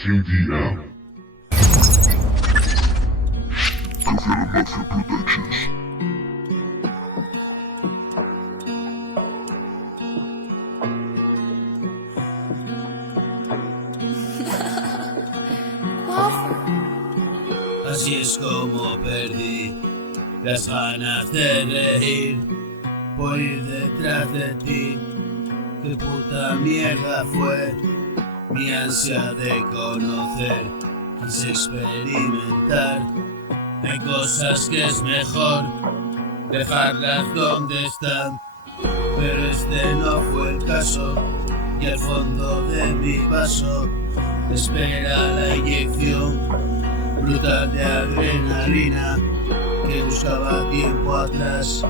KDM. Confederate Mafia Productions. Así es como perdí las ganas de reír por ir detrás de ti. Qué puta mierda fue mi ansia de conocer. Quise experimentar. Hay cosas que es mejor dejarlas donde están, pero este no fue el caso. Y al fondo de mi vaso espera la inyección brutal de adrenalina que buscaba tiempo atrás.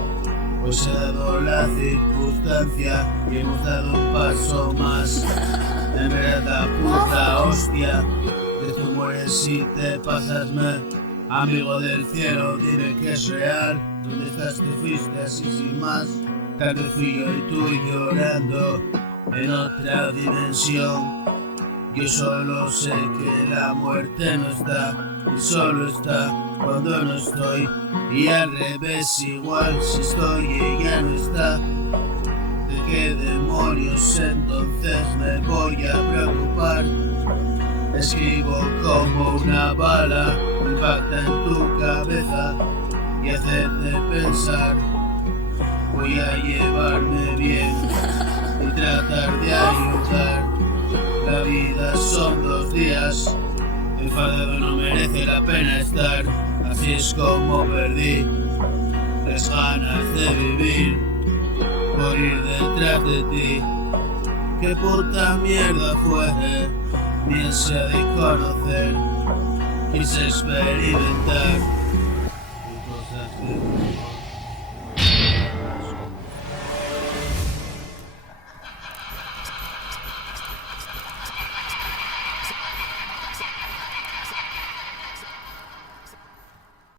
Pues se ha dado la circunstancia y hemos dado un paso más. En verdad, puta hostia, de tú mueres si te pasas mal. Amigo del cielo, dime que es real. ¿Dónde estás? Te fuiste así sin más. Tal vez fui yo y tú llorando en otra dimensión. Yo solo sé que la muerte no está, y solo está cuando no estoy. Y al revés igual, si estoy y ella no está. ¿De qué demonios entonces me voy a preocupar? Escribo como una bala, impacta en tu cabeza y hacerte pensar. Voy a llevarme bien y tratar de ayudar. La vida son 2 días, enfadado no merece la pena estar. Así es como perdí las ganas de vivir por ir detrás de ti. Qué puta mierda fue mi ansia de conocer. Quise experimentar.